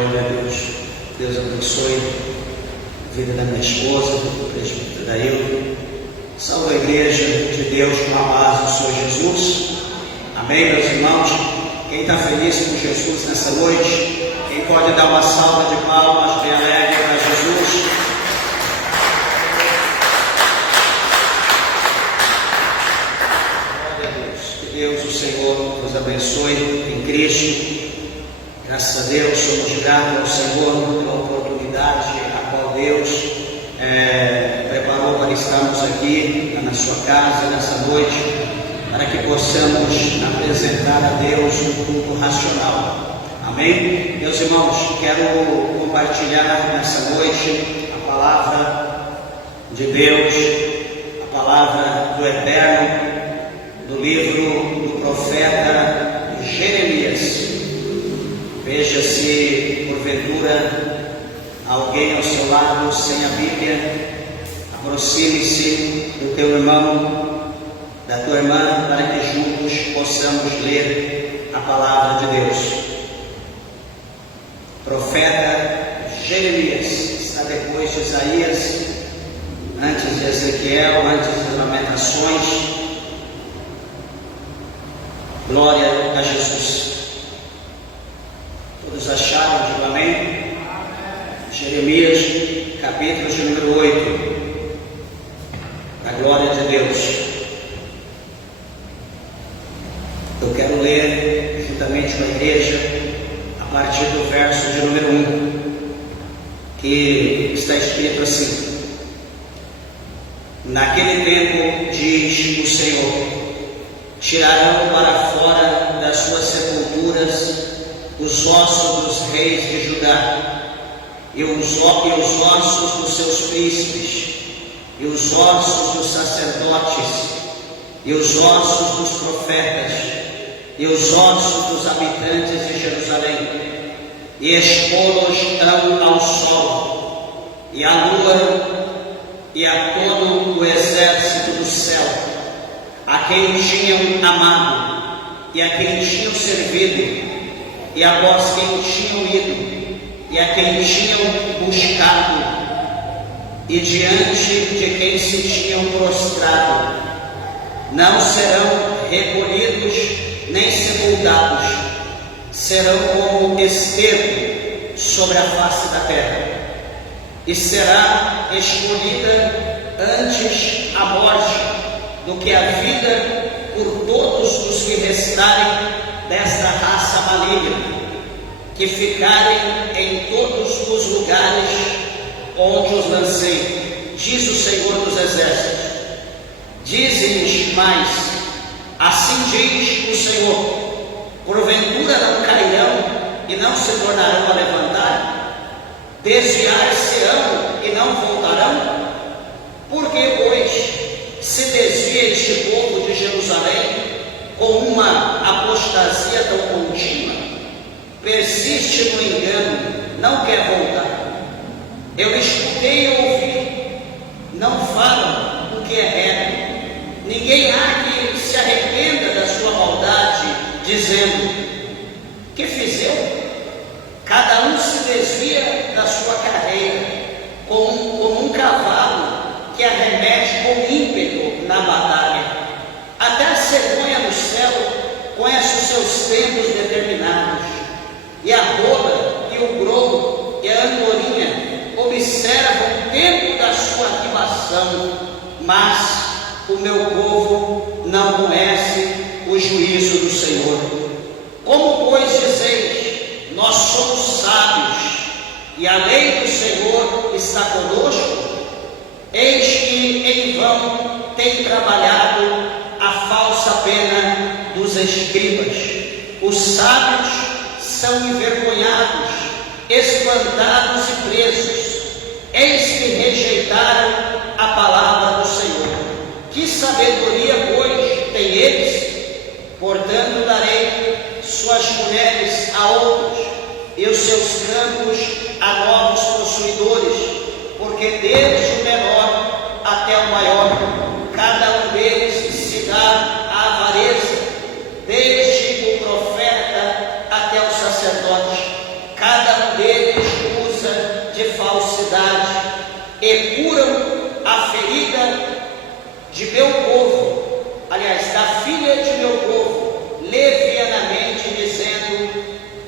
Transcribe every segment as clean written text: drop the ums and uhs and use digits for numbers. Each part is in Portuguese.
Glória a Deus. Deus abençoe a vida da minha esposa, do presbítero Daí. Salve a igreja de Deus com a paz do Senhor Jesus. Amém, meus irmãos? Quem está feliz com Jesus nessa noite? Quem pode dar uma salva de palmas bem alegre para Jesus? Glória a Deus. Que Deus, o Senhor, nos abençoe em Cristo. Graças a Deus, somos gratos ao Senhor pela oportunidade a qual Deus preparou para estarmos aqui na sua casa nessa noite, para que possamos apresentar a Deus um culto racional. Amém? Meus irmãos, quero compartilhar nessa noite a palavra de Deus, a palavra do Eterno, do livro do profeta Jeremias. Veja se porventura alguém ao seu lado sem a Bíblia. Aproxime-se do teu irmão, da tua irmã, para que juntos possamos ler a palavra de Deus. Profeta Jeremias está depois de Isaías, antes de Ezequiel, antes das Lamentações. Glória a Jesus. Todos acharam? Digo amém? Jeremias, capítulo de número 8. Da glória de Deus. Eu quero ler juntamente com a igreja a partir do verso de número 1, que está escrito assim: Naquele tempo, diz o Senhor, tirarão para fora das suas sepulturas os ossos dos reis de Judá, e os ossos dos seus príncipes, e os ossos dos sacerdotes, e os ossos dos profetas, e os ossos dos habitantes de Jerusalém, e expô-los ao sol, e à lua, e a todo o exército do céu, a quem tinham amado, e a quem tinham servido, e após quem tinham ido, e a quem tinham buscado, e diante de quem se tinham prostrado, não serão recolhidos nem sepultados, serão como esterco sobre a face da terra, e será escolhida antes a morte do que a vida por todos os que restarem desta raça maligna, que ficarem em todos os lugares onde os lancei, diz o Senhor dos Exércitos. Dizem-lhes mais, assim diz o Senhor: porventura não cairão e não se tornarão a levantar? Desviar-se-ão e não voltarão? Por que, pois, se desvia este povo de Jerusalém com uma apostasia tão contínua? Persiste no engano, não quer voltar. Eu escutei e ouvi, não falam o que é reto. Ninguém há que se arrependa da sua maldade, dizendo: que fiz eu? Cada um se desvia da sua carreira, como um cavalo que arremete com ímpeto na batalha. Até a cegonha no céu conhece os seus tempos determinados, e a rola e o grolo e a andorinha observam o tempo da sua animação, mas o meu povo não conhece o juízo do Senhor. Como, pois, dizeis: nós somos sábios, e a lei do Senhor está conosco? Eis que em vão tem trabalhado a falsa pena dos escribas. Os sábios são envergonhados, espantados e presos. Eis que rejeitaram a palavra do Senhor. Que sabedoria, pois, têm eles? Portanto, darei suas mulheres a outros, e os seus campos a novos possuidores, porque desde o menor até o maior, cada um deles se dá à avareza, desde o profeta até o sacerdote. Cada um deles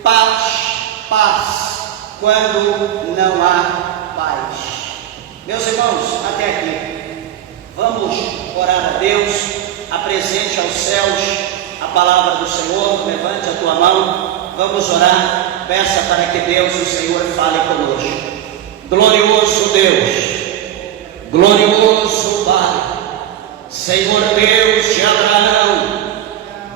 paz, quando não há paz. Meus irmãos, até aqui, vamos orar a Deus, apresente aos céus a palavra do Senhor, levante a tua mão, vamos orar, peça para que Deus, o Senhor, fale conosco. Glorioso Deus, glorioso Pai, Senhor Deus de Abraão,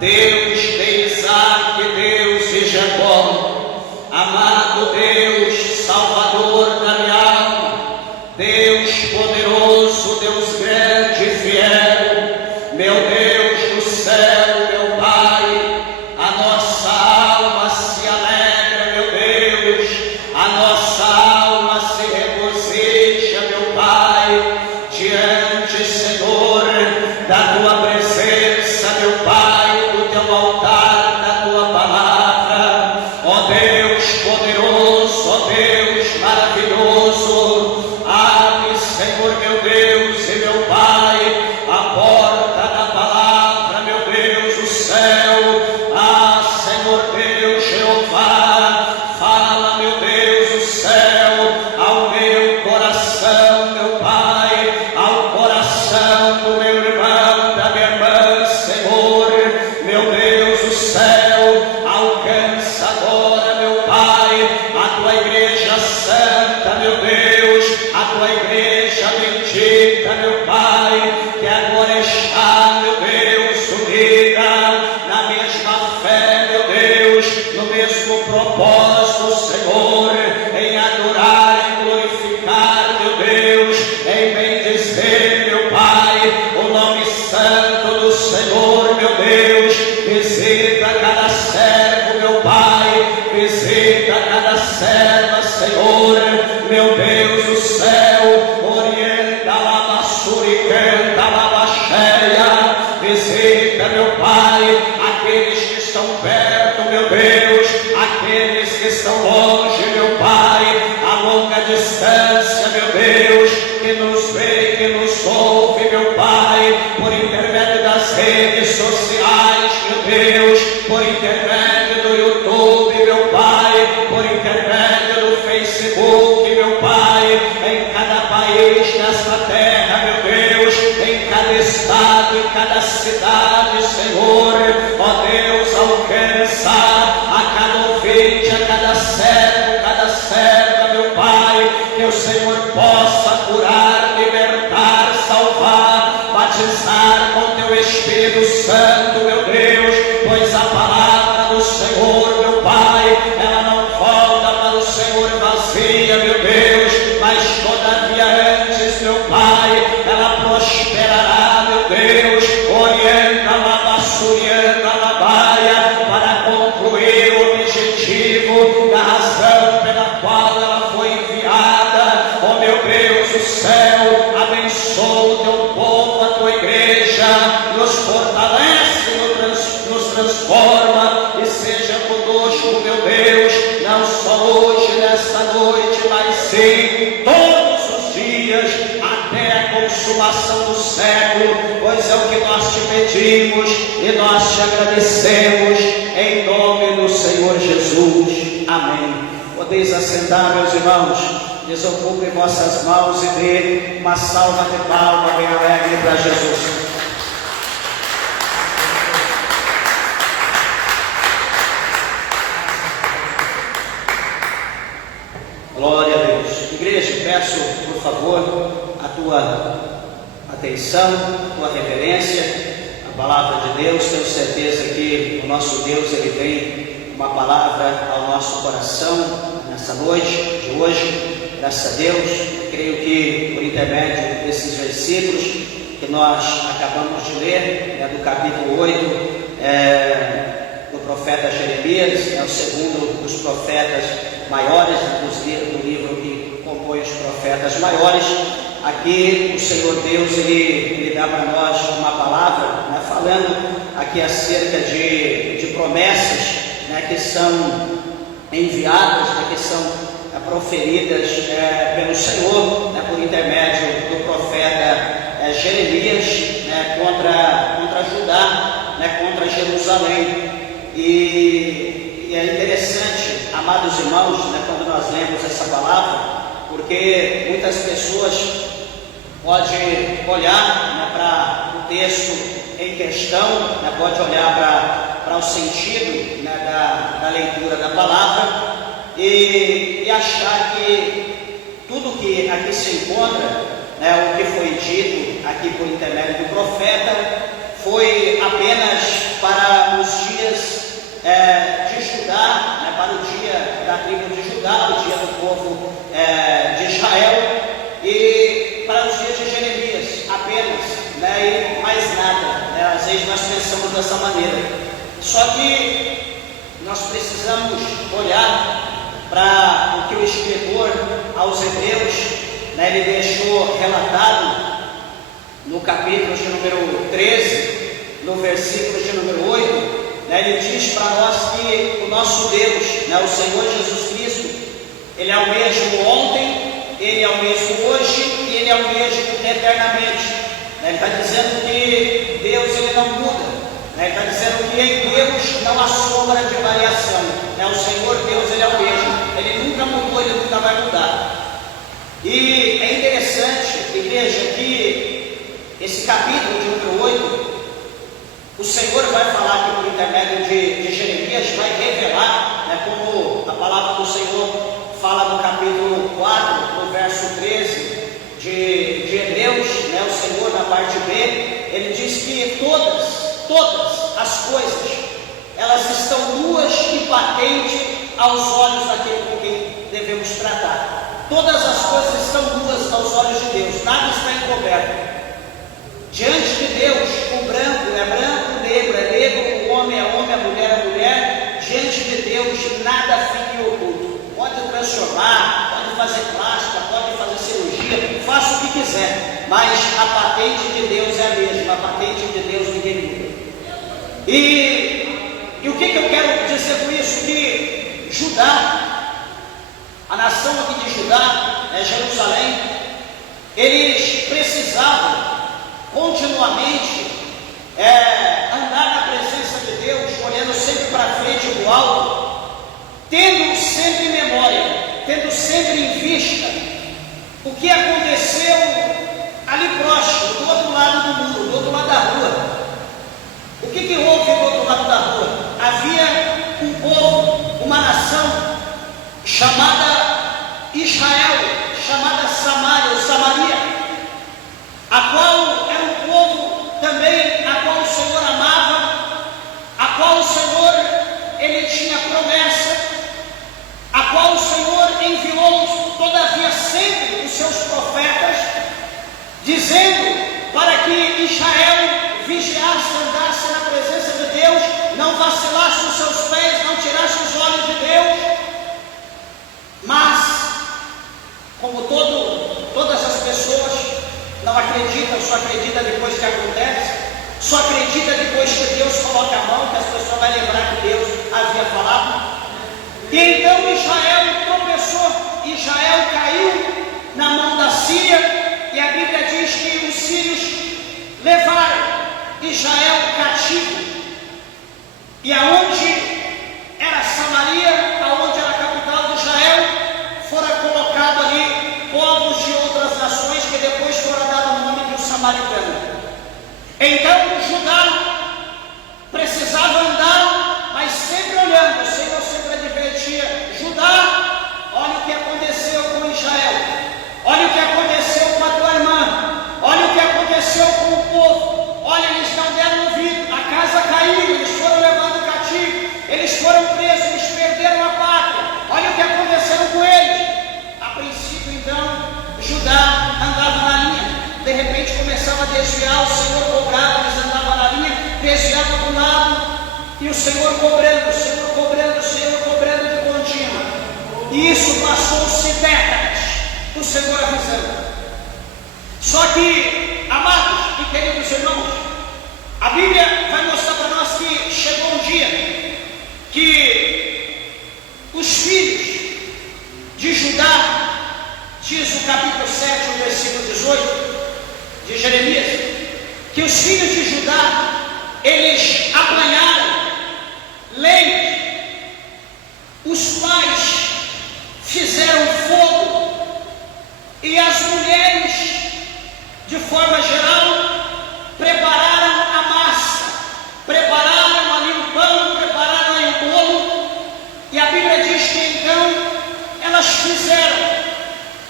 Deus de Isaac, Deus de Jacó, amado Deus, Salvador da minha alma, Deus poderoso, Deus grande e fiel, meu Deus do céu, meu Pai, a nossa alma se alegra, meu Deus, a nossa alma se regozija, meu Pai, diante, Senhor, da tua presença, meu Pai, do teu altar, da tua palavra, ó Deus poderoso, ó Deus maravilhoso, abre, Senhor, meu Deus e meu Pai, a porta da palavra, meu Deus do céu, Senhor Deus, Jeová, fala, meu Deus do céu, ao meu coração, meu Pai, ao coração do meu irmão, da minha irmã, Senhor, meu Deus do céu, alcança agora, meu Pai, a tua igreja santa, meu Deus, a tua igreja bendita, meu Pai, que agora está, meu Deus, unida na mesma fé, meu Deus, no mesmo propósito, Senhor, em adorar, em glorificar, meu Deus, em bendizer, meu Pai, o nome santo do Senhor, meu Deus. Visita cada servo, meu Pai, visita cada serva, Senhor, meu Deus do céu, orienta a suricanta, a cheia, visita, meu Pai, aqueles que estão perto, meu Deus, aqueles que estão longe, meu Pai, a longa distância, meu Deus, que nos vê, que nos ouve, meu Pai, por intermédio das redes sociais, meu Deus, por intermédio do YouTube, meu Pai, por intermédio do Facebook, meu Pai, em cada país nesta terra, meu Deus, em cada estado, em cada cidade, Senhor, ó Deus, alcança a cada ouvinte, a cada servo, cada serva, meu Pai, que o Senhor possa curar, libertar, salvar, batizar com teu Espírito Santo, meu Deus, pois a palavra do Senhor, meu Pai, ela não volta para o Senhor vazia, meu Deus, mas todavia antes, meu Pai, ela prosperará, meu Deus, orienta a suriana, a baia, para concluir o objetivo da razão pela qual ela foi enviada, ó meu Deus do céu, abençoa o teu povo, a tua igreja, nos fortalece, nos transforma e seja conosco, meu Deus, não só hoje, nesta noite, mas sim todos os dias, até a consumação do século, pois é o que nós te pedimos e nós te agradecemos, em nome do Senhor Jesus. Amém. Podeis assentar, meus irmãos, desocupem vossas mãos e dê uma salva de palmas bem alegre para Jesus. Glória a Deus. Igreja, peço, por favor, a tua atenção, a tua reverência, a palavra de Deus. Tenho certeza que o nosso Deus, Ele tem uma palavra ao nosso coração nessa noite de hoje. Graças a Deus, creio que por intermédio desses versículos que nós acabamos de ler, do capítulo 8, do profeta Jeremias, é o segundo dos profetas maiores, do livro que compõe os profetas maiores. Aqui o Senhor Deus, Ele dá para nós uma palavra, falando aqui acerca de promessas, que são enviadas, que são proferidas pelo Senhor, por intermédio do profeta Jeremias, contra Judá, contra Jerusalém. E E é interessante, amados irmãos, né, quando nós lemos essa palavra, porque muitas pessoas podem olhar, né, para o texto em questão, né, pode olhar para o sentido, né, da leitura da palavra e achar que tudo que aqui se encontra, né, o que foi dito aqui por intermédio do profeta, foi apenas para os dias de Judá, né, para o dia da tribo de Judá, o dia do povo de Israel, e para os dias de Jeremias, apenas, né, e mais nada, né, às vezes nós pensamos dessa maneira. Só que nós precisamos olhar para o que o escritor aos Hebreus, né, ele deixou relatado no capítulo de número 13, no versículo de número 8, né, ele diz para nós que o nosso Deus, né, o Senhor Jesus Cristo, Ele é o mesmo ontem, Ele é o mesmo hoje e Ele é o mesmo eternamente. Né, ele está dizendo que Deus ele não muda, né, ele está dizendo que em Deus não há sombra de variação. Né, o Senhor Deus ele é o mesmo, Ele nunca mudou, Ele nunca vai mudar. E é interessante, igreja, que esse capítulo de número 8, o Senhor vai falar aqui por intermédio de Jeremias, vai revelar, né, como a palavra do Senhor fala no capítulo 4, no verso 13 de Hebreus, né, o Senhor na parte B, ele diz que todas as coisas, elas estão nuas e patentes aos olhos daquele com quem devemos tratar. Todas as coisas estão nuas aos olhos de Deus, nada está encoberto. Diante de Deus, o branco é branco, o negro é negro, o homem é homem, a mulher é mulher. Diante de Deus, nada fica oculto. Pode transformar, pode fazer plástica, pode fazer cirurgia, faça o que quiser, mas a patente de Deus é a mesma, a patente de Deus ninguém muda. E o que eu quero dizer com isso? Que Judá, a nação aqui de Judá, Jerusalém, eles precisavam continuamente andar na presença de Deus, olhando sempre para frente do alto, tendo sempre em memória, tendo sempre em vista o que aconteceu ali próximo, do outro lado do muro, do outro lado da rua. O que houve do outro lado da rua? Havia um povo, uma nação chamada Israel, chamada Samaria, ou Samaria, a qual era um povo também a qual o Senhor amava, a qual o Senhor ele tinha promessa, a qual o Senhor enviou todavia sempre os seus profetas, dizendo para que Israel vigiasse, andasse na presença de Deus, não vacilasse os seus pés, não tirasse os olhos de Deus. Mas como todas as pessoas não acreditam, só acredita depois que acontece, só acredita depois que Deus coloca a mão, que as pessoas vão lembrar que Deus havia falado. E então Israel tropeçou, Israel caiu na mão da Síria, e a Bíblia diz que os sírios levaram Israel cativo, e aonde era Samaria, aonde era a capital de Israel, foram colocados ali povos de outras nações que depois foram dados o nome de os samaritanos. Então Judá precisava andar, mas sempre olhando. O Senhor sempre advertia: Judá, olha o que aconteceu com Israel, olha o que aconteceu com a tua irmã, olha o que aconteceu com o povo, olha, eles não deram ouvido, a casa caiu, eles foram levados cativo, eles foram presos, eles perderam a pátria, olha o que aconteceu com eles. A princípio então Judá andava na linha, de repente começava a desviar, o Senhor cobrava, eles andavam na linha, desviava para um lado, e o Senhor cobrando, o Senhor cobrando, o Senhor cobrando de contínuo. E isso passou-se décadas, o Senhor avisando. Só que, amados e queridos irmãos, a Bíblia vai mostrar para nós que chegou um dia que os filhos de Judá, diz o capítulo 7, o versículo 18 de Jeremias, que os filhos de Judá, eles apanharam leite os pais fizeram fogo e as mulheres, de forma geral, prepararam a massa, prepararam ali o pão, prepararam ali o bolo, e a Bíblia diz que então elas fizeram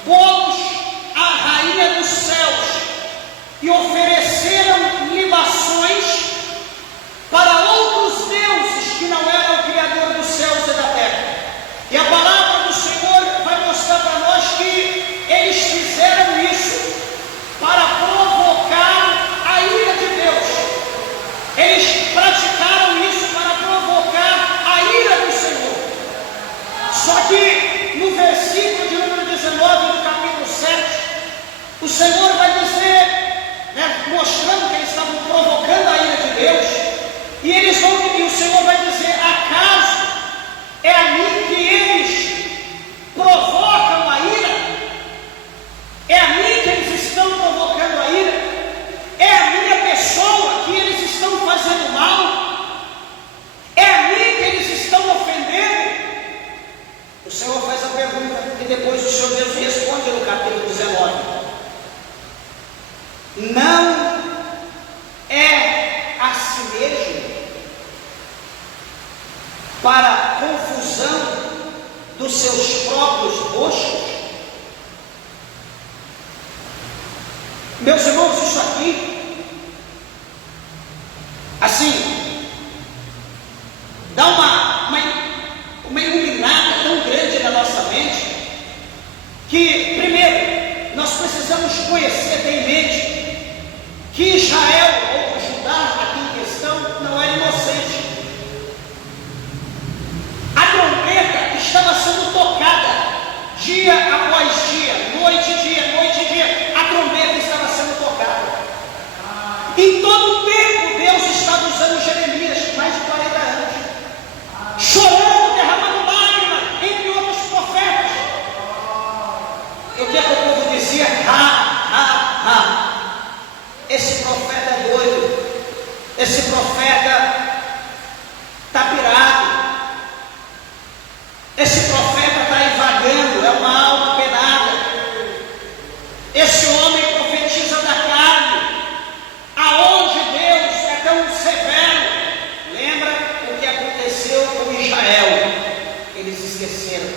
bolos à rainha dos céus e ofereceram libações para outros deuses que não eram o Criador dos céus e da terra. E a palavra do Senhor vai mostrar para nós que eles fizeram isso para provocar a ira de Deus. Eles praticaram isso para provocar a ira do Senhor. Só que no versículo de número 19 do capítulo 7, o Senhor vai dizer, mostrando que eles estavam provocando a ira de Deus, e o Senhor vai dizer: acaso é a mim que eles provocam a ira? É a mim que eles estão provocando a ira? É a minha pessoa que eles estão fazendo mal? É a mim que eles estão ofendendo? O Senhor faz a pergunta e depois o Senhor Deus responde no capítulo 19: não é a si mesmo, para a confusão dos seus próprios gostos? Meus irmãos, isso aqui, assim, dá uma iluminada tão grande na nossa mente, que, primeiro, nós precisamos conhecer, ter em mente, que Israel, ou Judá, aqui em questão, não era inocente. A trombeta estava sendo tocada, dia após dia, noite e dia, a trombeta estava sendo tocada. Em todo o tempo, Deus estava usando Jeremias, mais de 40 anos, chorando, derramando lágrimas, entre outros profetas. E o que é que o povo dizia? Esse profeta é doido, esse profeta está pirado, esse profeta está invagando, é uma alma penada, esse homem profetiza da carne, aonde Deus é tão severo. Lembra o que aconteceu com Israel? Eles esqueceram.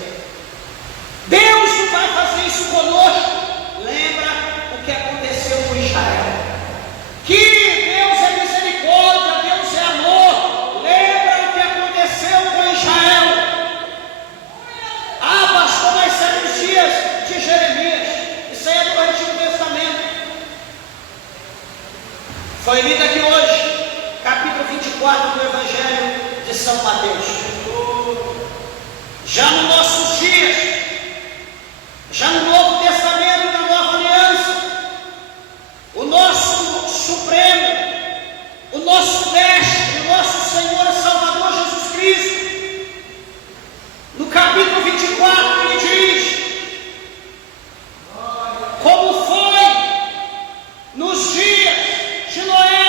Deus não vai fazer isso conosco. Lembra o que aconteceu com Israel? Que Deus é misericórdia, Deus é amor. Lembra o que aconteceu com Israel? Ah, pastor, mas são os dias de Jeremias. Isso aí é do Antigo Testamento. Foi lido aqui hoje, capítulo 24 do Evangelho de São Mateus. Já nos nossos dias, já no Novo Testamento, na Nova Aliança, o nosso Supremo, o nosso Mestre, o nosso Senhor e Salvador Jesus Cristo, no capítulo 24, ele diz: como foi nos dias de Noé,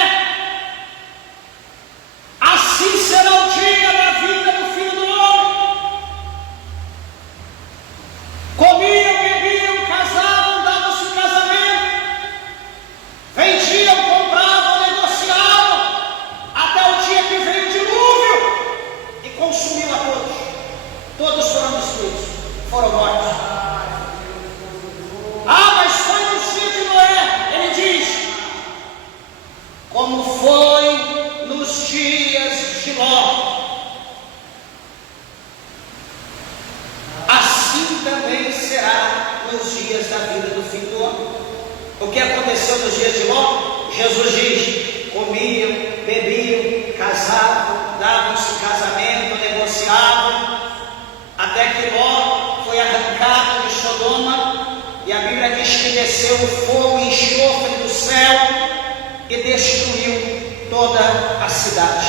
assim será o dia da vida do Filho do Homem. Comiam, bebiam, casavam, davam-se em casamento, vendiam, compravam, negociavam, até o dia que veio o dilúvio e consumiu a todos. Todos foram destruídos, foram mortos. Ah, mas foi no dia de Noé. Ele diz: como foi nos dias de Ló, assim também será nos dias da vida do Filho do Homem. O que aconteceu nos dias de Ló? Jesus diz: comiam, bebiam, casavam, davam-se casamento, negociavam, até que Ló foi arrancado de Sodoma, e a Bíblia diz que desceu o fogo e enxofre do céu e destruiu toda a cidade.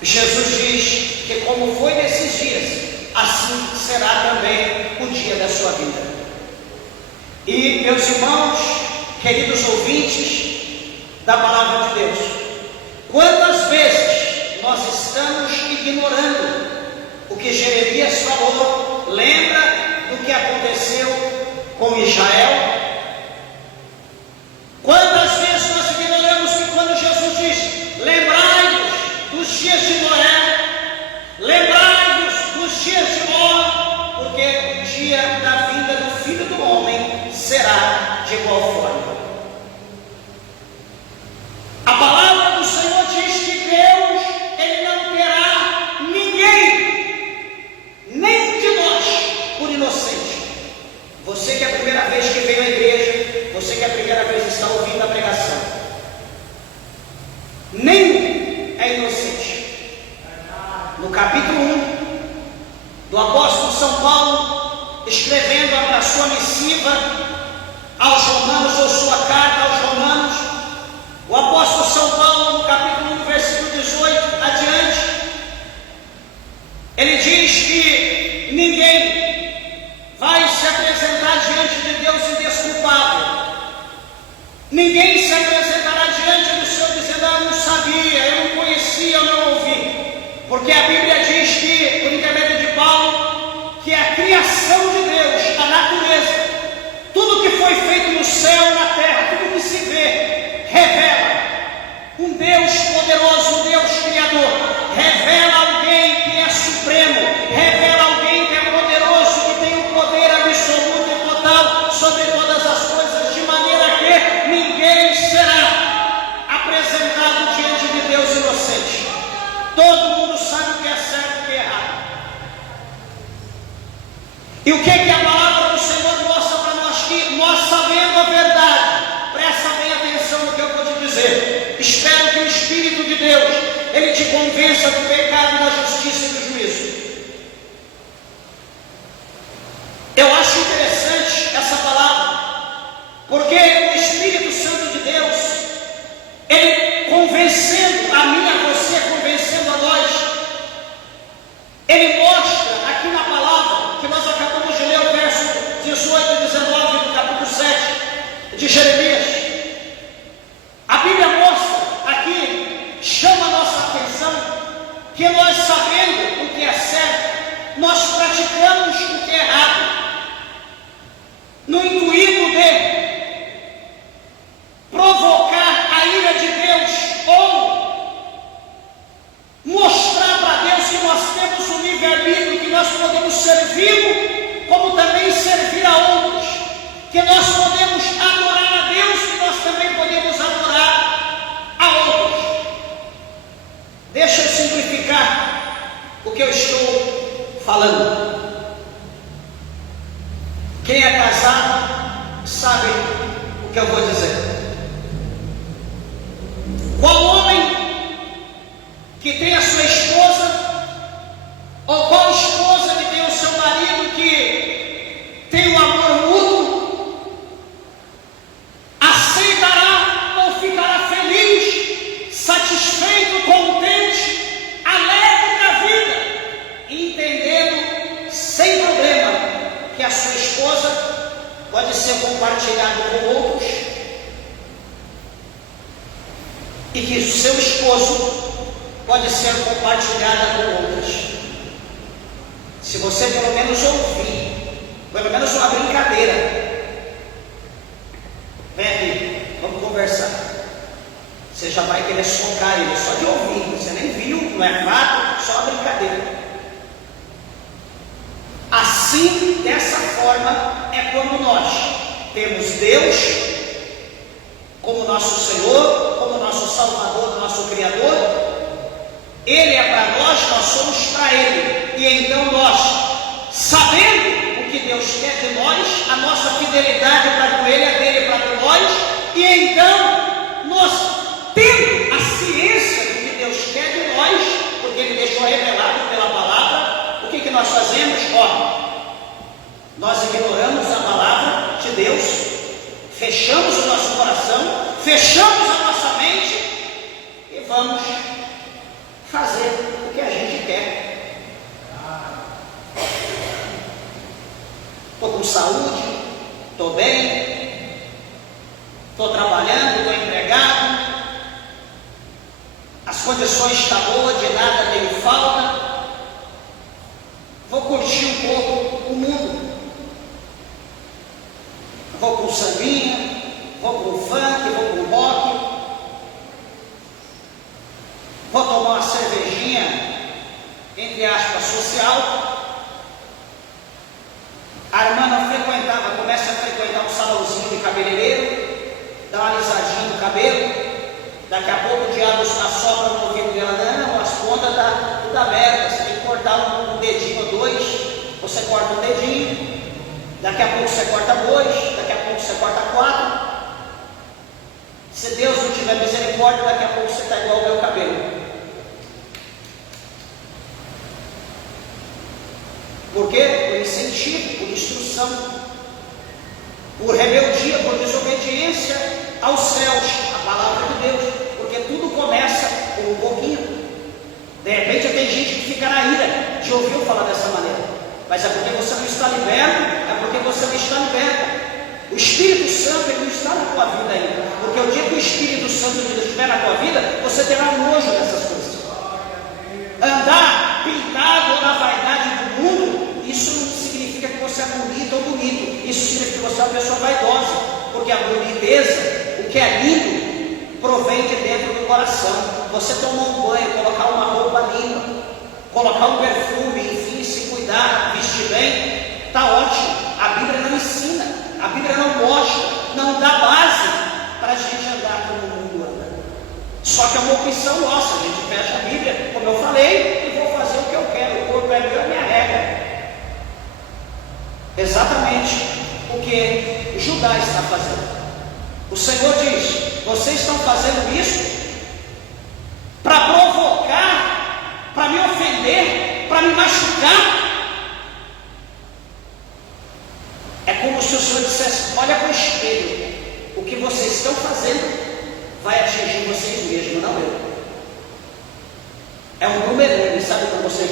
Jesus diz que como foi nesses dias, assim será também o dia da sua vida. E, meus irmãos, queridos ouvintes da palavra de Deus, quantas vezes nós estamos ignorando o que Jeremias falou. Lembra do que aconteceu com Israel? Quantas vezes nós ignoramos que quando Jesus diz: lembrai-vos dos dias de Noé, lembrai-vos dos dias de Ló, porque o dia da vinda do Filho do Homem será de igual forma. A palavra do Senhor diz que Deus, Ele não terá ninguém, nem de nós, por inocente. Você que é a primeira vez que veio à igreja, você que é a primeira vez que está ouvindo a pregação, nenhum é inocente. No capítulo 1 do apóstolo São Paulo, escrevendo a sua missiva aos romanos, ou sua carta aos romanos, o apóstolo São Paulo, no capítulo 1, versículo 18 adiante, ele diz que ninguém vai se apresentar diante de Deus indesculpável. Ninguém se apresentará diante do Senhor dizendo: eu não sabia, eu não conhecia, eu não ouvi. Porque a Bíblia diz que, por intermédio de Paulo, que a criação de Deus, a natureza, tudo que foi feito no céu, na terra, tudo que se vê, revela um Deus poderoso, um Deus criador, revela alguém que é supremo, revela alguém que é poderoso, que tem o poder absoluto e total sobre todas as coisas, de maneira que ninguém será apresentado diante de Deus inocente. Todo mundo sabe o que é certo e o que é errado. E o que é que a palavra do Senhor mostra para nós? Que nós sabendo a verdade, presta bem atenção no que eu vou te dizer. Espero que o Espírito de Deus, Ele te convença do pecado, da justiça e do juízo. Eu acho interessante essa palavra, porque o Espírito Santo de Deus, Ele convencendo a mim, a você, convencendo a nós, Ele mostra aqui na palavra, que nós acabamos de ler o verso 18 e 19 do capítulo 7 de Jeremias. A Bíblia mostra aqui, chama a nossa atenção, que nós sabendo o que é certo, nós praticamos o que é errado, no intuito de provocar a ira de Deus, ou mostrar para Deus que nós temos um livre-arbítrio, que nós podemos servi-lo, como também servir a outros, que nós podemos adorar a Deus, que nós também podemos adorar a outros. Deixa eu simplificar o que eu estou falando. Quem é casado sabe o que eu vou dizer. Qual homem que tem a sua esposa, ou qual esposa que tem o seu marido que tem um amor mútuo, aceitará ou ficará feliz, satisfeito, contente, alegre da vida, entendendo sem problema que a sua esposa pode ser compartilhada com outros e que o seu esposo pode ser compartilhada com outros. Se você pelo menos ouvir, pelo menos uma brincadeira, vem aqui, vamos conversar. Você já vai querer socar ele só de ouvir, você nem viu, não é fato, só uma brincadeira. Assim, dessa forma, é como nós temos Deus como nosso Senhor, como nosso Salvador, nosso Criador. Ele é para nós, nós somos para Ele. E então nós, sabendo o que Deus quer de nós, a nossa fidelidade para com Ele é dele para com nós. E então nós, tendo a ciência do que Deus quer de nós, porque Ele deixou revelado pela palavra, o que nós fazemos? Nós ignoramos a palavra de Deus, fechamos o nosso coração, fechamos a nossa mente e vamos fazer o que a gente quer. Estou com saúde, estou bem, estou trabalhando, estou empregado, as condições estão boas, de nada tenho falta. vou curtir um pouco o mundo. Vou com o sambinha, vou com o funk, vou com o rock, vou tomar uma cervejinha, entre aspas, social. A irmã não frequentava, começa a frequentar um salãozinho de cabeleireiro, dá uma alisadinha no cabelo, daqui a pouco o diabo assopra no ouvido dela, não, as pontas estão tudo abertas, você tem que cortar um dedinho ou dois, você corta um dedinho, daqui a pouco você corta dois, daqui a pouco você corta quatro. Se Deus não tiver misericórdia, daqui a pouco você está igual ao meu cabelo. Por quê? Por incentivo, por instrução, por rebeldia, por desobediência aos céus, a palavra de Deus, porque tudo começa com um pouquinho. De repente tem gente que fica na ira de ouvir eu falar dessa maneira, mas é porque você não está liberto, é porque você não está liberta. O Espírito Santo ele não está na tua vida ainda, porque o dia que o Espírito Santo de Deus estiver na tua vida, você terá nojo dessas coisas. Andar pintado na vaidade do mundo, isso não significa que você é bonito ou bonito, isso significa que você é uma pessoa vaidosa, porque a boniteza, o que é lindo, provém de dentro do coração. Você tomar um banho, colocar uma roupa limpa, colocar um perfume, enfim, se cuidar, vestir bem, está ótimo. A Bíblia não ensina, a Bíblia não mostra, não dá base para a gente andar como o mundo anda. Só que é uma opção nossa, a gente fecha a Bíblia, como eu falei, e vou fazer o que eu quero, o corpo é meu, é minha regra. Exatamente o que Judá está fazendo. O Senhor diz: vocês estão fazendo isso para provocar, para me ofender, para me machucar. É como se o Senhor dissesse: olha para o espelho, o que vocês estão fazendo vai atingir vocês mesmos, não eu. É um bumerangue, sabe quando você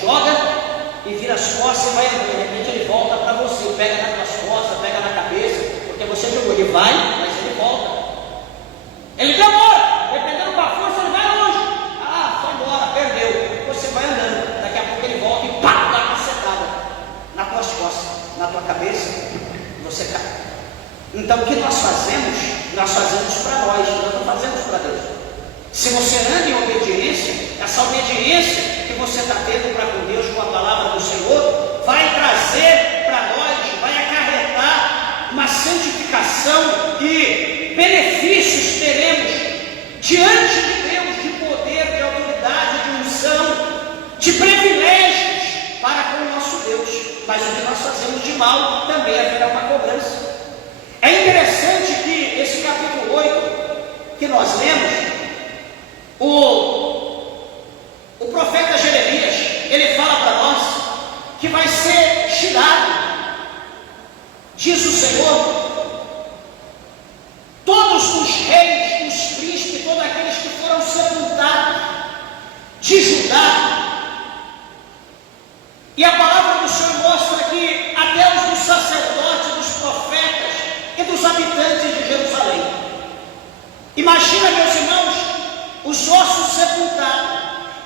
joga e vira as costas e vai andando, de repente ele volta para você, pega nas tuas costas, pega na cabeça, porque você jogou, ele vai, mas ele volta. Ele demora, dependendo da força, ele vai longe. Ah, foi embora, perdeu. Você vai andando, daqui a pouco ele volta e pá, dá uma cacetada nas tuas costas, na tua cabeça, e você cai. Então o que nós fazemos para nós não fazemos para Deus. Se você anda em obediência, essa obediência que você está tendo para com Deus, com a palavra do Senhor, vai trazer para nós, vai acarretar uma santificação e benefícios teremos diante de Deus, de poder, de autoridade, de unção, de privilégios para com o nosso Deus. Mas o que nós fazemos de mal também haverá uma cobrança. É interessante que esse capítulo 8 que nós lemos, o profeta Jeremias, ele fala para nós que vai ser tirado, diz o Senhor, todos os reis, os príncipes, todos aqueles que foram sepultados de Judá. E a palavra do Senhor mostra que até os dos sacerdotes, dos profetas e dos habitantes de Jerusalém. Imagina, meus irmãos, os ossos sepultados.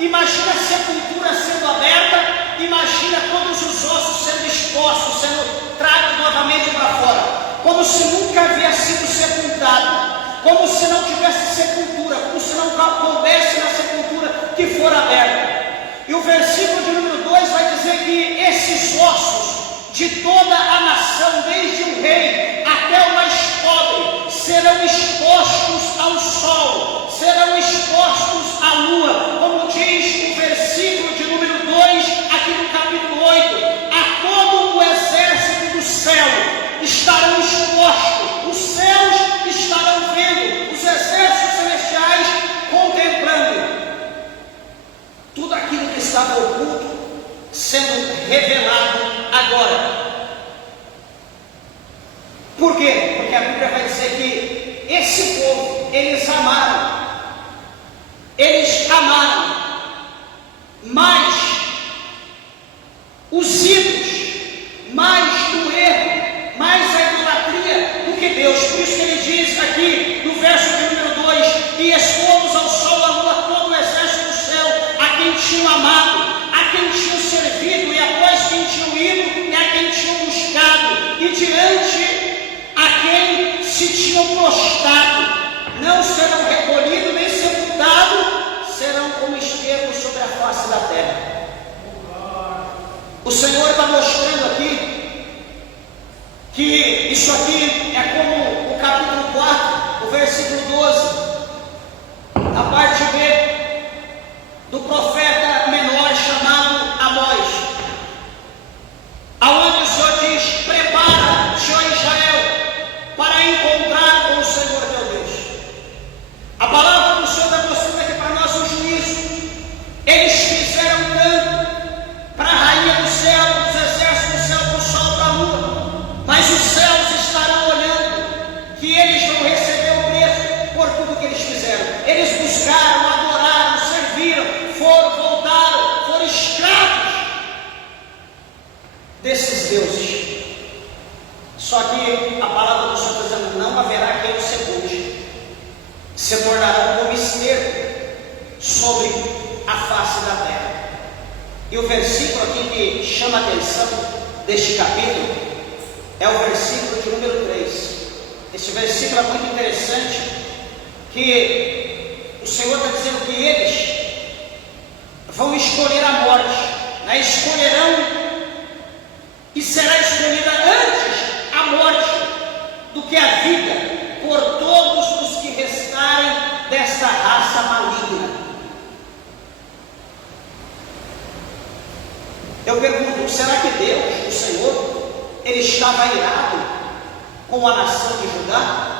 Imagina a sepultura sendo aberta. Imagina todos os ossos sendo expostos, sendo trazidos novamente para fora, como se nunca havia sido sepultado, como se não tivesse sepultura, como se não coubesse na sepultura que for aberta. E o versículo de número 2 vai dizer que esses ossos de toda a nação, desde o rei até o mais pobre, serão expostos ao sol, serão expostos à lua, como diz o versículo de número 2 aqui no capítulo 8, a todo o exército do céu estarão expostos, os céus estarão vendo, os exércitos celestiais contemplando tudo aquilo que estava oculto sendo revelado agora. Por quê? Porque a Bíblia vai dizer que esse povo, eles amaram mais os ídolos, mais o erro, mais a idolatria do que Deus. Por isso que ele diz aqui no verso de número 2: e expomos ao sol, à lua, todo o exército do céu, a quem tinham amado, a quem tinham servido. diante a quem se tinham prostrado não serão recolhidos nem sepultados, serão como esterco sobre a face da terra. O Senhor está mostrando aqui que isso aqui é como o capítulo 4, o versículo 12, a parte B do profeta menor chamado Amós, aonde o Senhor diz: prepara-te, ó Israel, para encontrar com o Senhor teu Deus. A palavra do Senhor está mostrando aqui para nós o juízo. Eles fizeram tanto para a rainha do céu, dos exércitos do céu, do sol, da lua, mas os céus estarão olhando que eles vão receber o preço por tudo que eles fizeram. Eles buscaram, adoraram, serviram, voltaram, foram escravos desses deuses. Só que a palavra do Senhor está dizendo: não haverá quem o sepulte, se tornará como esterco sobre a face da terra. E o versículo aqui que chama a atenção deste capítulo é o versículo de número 3. Esse versículo é muito interessante, que o Senhor está dizendo que eles vão escolher a morte, né? Escolherão, e será escolhida antes a morte do que a vida por todos os que restarem desta raça maligna. Eu pergunto: será que Deus, o Senhor, ele estava irado com a nação de Judá?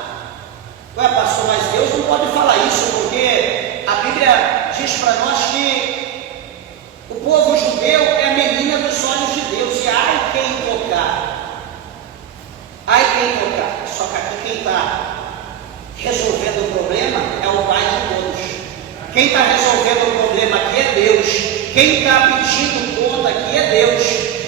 Ué, pastor, mas Deus não pode falar isso, porque a Bíblia diz para nós que o povo judeu é a menina dos olhos de Deus, e ai quem tocar, ai quem tocar. Só que aqui quem está resolvendo o problema é o Pai de todos. Quem está resolvendo o problema aqui é Deus. Quem está pedindo conta aqui é Deus.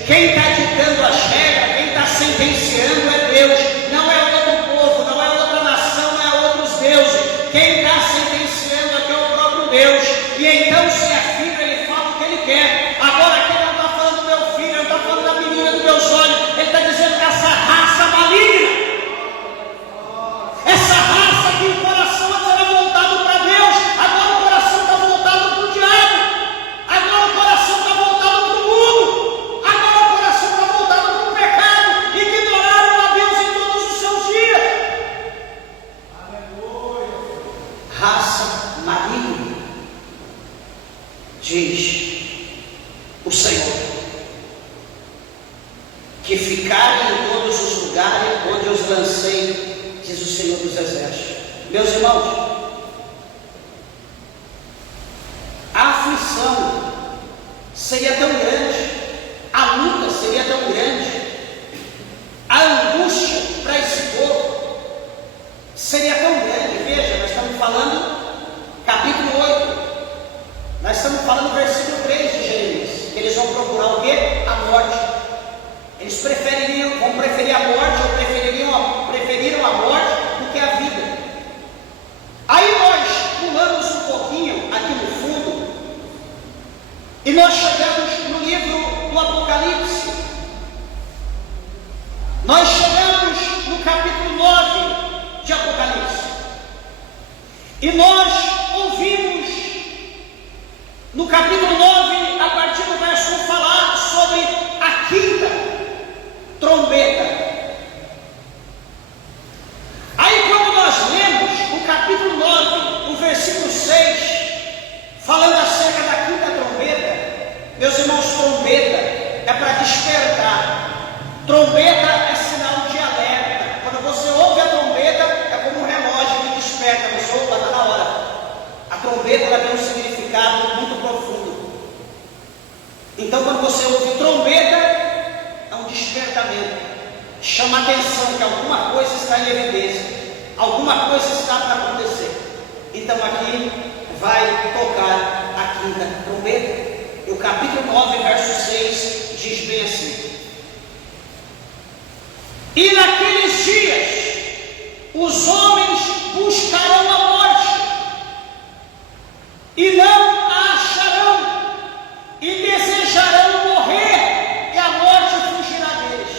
Quem está ditando as regras, quem está sentenciando é Deus. Não é outro povo, não é outra nação, não é outros deuses. Quem está sentenciando aqui é o próprio Deus. E então, se é filho, ele fala o que ele quer. Agora aqui ele não está falando do meu filho, ele não está falando da menina dos meus olhos. Ele está dizendo que essa raça maligna, essa raça que o coração era voltado para Deus, agora o coração está voltado para o diabo. Agora o coração está voltado para o mundo. Agora o coração está voltado para o pecado. Ignoraram a Deus em todos os seus dias. Aleluia. Raça maligna, diz o Senhor, que ficarem em todos os lugares onde os lancei, diz o Senhor dos Exércitos. Meus irmãos, a aflição seria tão grande, a luta seria tão grande, a angústia para esse povo seria tão grande. Veja, nós estamos falando capítulo 8, nós estamos falando versículo 3 de Jeremias, que eles vão procurar o quê? A morte. Eles vão preferir a morte, ou preferiram a morte do que a vida. Aí nós pulamos um pouquinho aqui no fundo e nós chegamos no livro do Apocalipse. Nós chegamos no capítulo 9 de Apocalipse e nós ouvimos no capítulo 9, a partir do verso 1, falar sobre a quinta trombeta. Aí quando nós lemos o capítulo 9, o versículo 6, falando acerca da quinta trombeta, meus irmãos, trombeta é para despertar. Trombeta é sinal de alerta. Quando você ouve a trombeta, é como um relógio que desperta. Você ouve, está na hora. A trombeta ela tem um significado muito profundo. Então quando você ouve trombeta, é um despertamento. Chama a atenção que alguma coisa está em evidência, alguma coisa está para acontecer. Então aqui vai tocar a quinta trombeta. E o capítulo 9, verso 6 diz bem assim: e naqueles dias os homens buscarão a morte e não a acharão, e desejarão morrer, e a morte fugirá deles.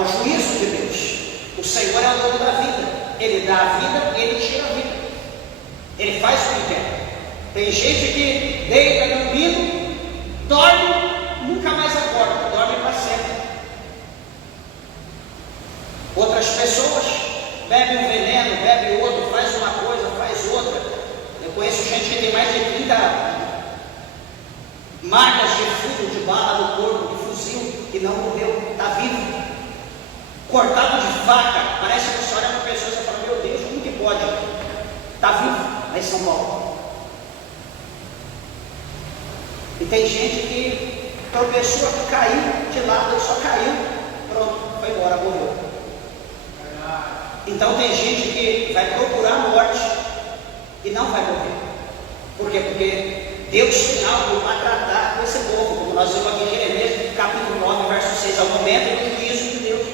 o juízo de Deus. O Senhor é o dono da vida. Ele dá a vida e Ele tira a vida. Ele faz o que quer. Tem gente que deita dormindo, dorme, nunca mais acorda, dorme para sempre. Outras pessoas bebem um veneno, bebem outro, faz uma coisa, faz outra. Eu conheço gente que tem mais de 30 marcas de furo, de bala no corpo, de fuzil, que não morreu, está vivo. Cortado de faca, parece que você olha para a pessoa e fala, meu Deus, como que pode? Está vivo, lá em São Paulo. E tem gente que tropeçou, que caiu de lado, ele só caiu, pronto, foi embora, morreu. Então tem gente que vai procurar a morte e não vai morrer. Por quê? Porque Deus tem algo para tratar com esse povo, como nós vimos aqui em Jeremias, capítulo 9, verso 6, ao momento do juízo de Deus.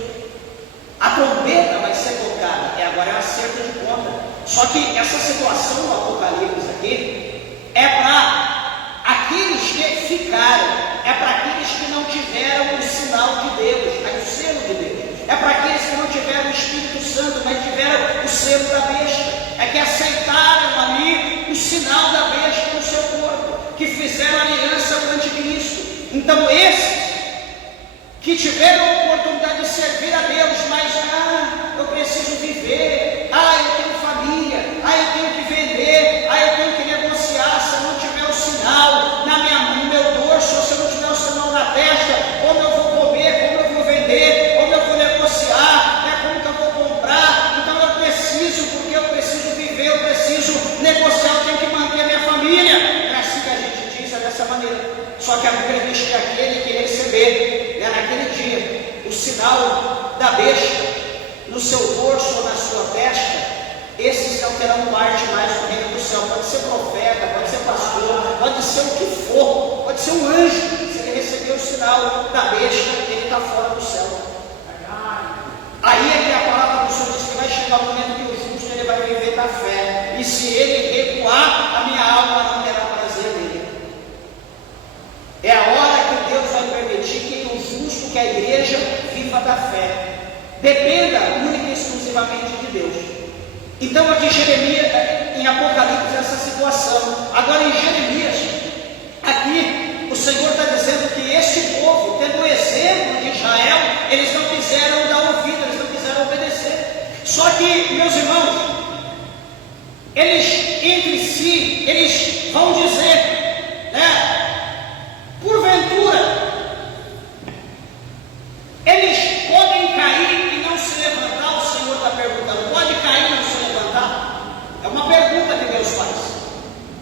A trombeta vai ser tocada, e agora é um acerto de conta. Só que essa situação do Apocalipse aqui é para aqueles que ficaram, é para aqueles que não tiveram o sinal de Deus, o selo de Deus. É para aqueles que não tiveram o Espírito Santo, mas tiveram o selo da besta. É que aceitaram ali o sinal da besta no seu corpo, que fizeram aliança com o anticristo. Então esses que tiveram a oportunidade de servir a Deus, mas eu preciso viver, eu tenho família, eu tenho que vender, eu tenho que negociar. Se eu não tiver o sinal no meu dorso, se eu não tiver o sinal na testa, como eu vou comer, como eu vou vender, como eu vou negociar, como que eu vou comprar? Então eu preciso, porque eu preciso viver, eu preciso negociar, eu tenho que manter a minha família. É assim que a gente diz, é dessa maneira. Só que a Bíblia diz que aquele que receber naquele dia o sinal da besta no seu dorso ou na sua testa, esses não terão parte mais no reino do céu. Pode ser profeta, pode ser pastor, pode ser o que for, pode ser um anjo. Se ele receber o sinal da besta, ele está fora do céu. Aí é que a palavra do Senhor diz que vai chegar o momento que o justo ele vai viver da fé, e se ele recuar, a minha alma não terá prazer nele. É a hora que Deus vai permitir que o justo, que a igreja, viva da fé. Dependa única e exclusivamente de Deus. Então aqui Jeremias, em Apocalipse, essa situação. Agora em Jeremias, aqui o Senhor está dizendo que este povo, tendo o exemplo de Israel, eles não quiseram dar ouvido, eles não quiseram obedecer. Só que, meus irmãos, eles entre si, eles vão dizer, porventura, eles podem cair e não se levantar? O Senhor está perguntando, pode cair e não se levantar? É uma pergunta que Deus faz.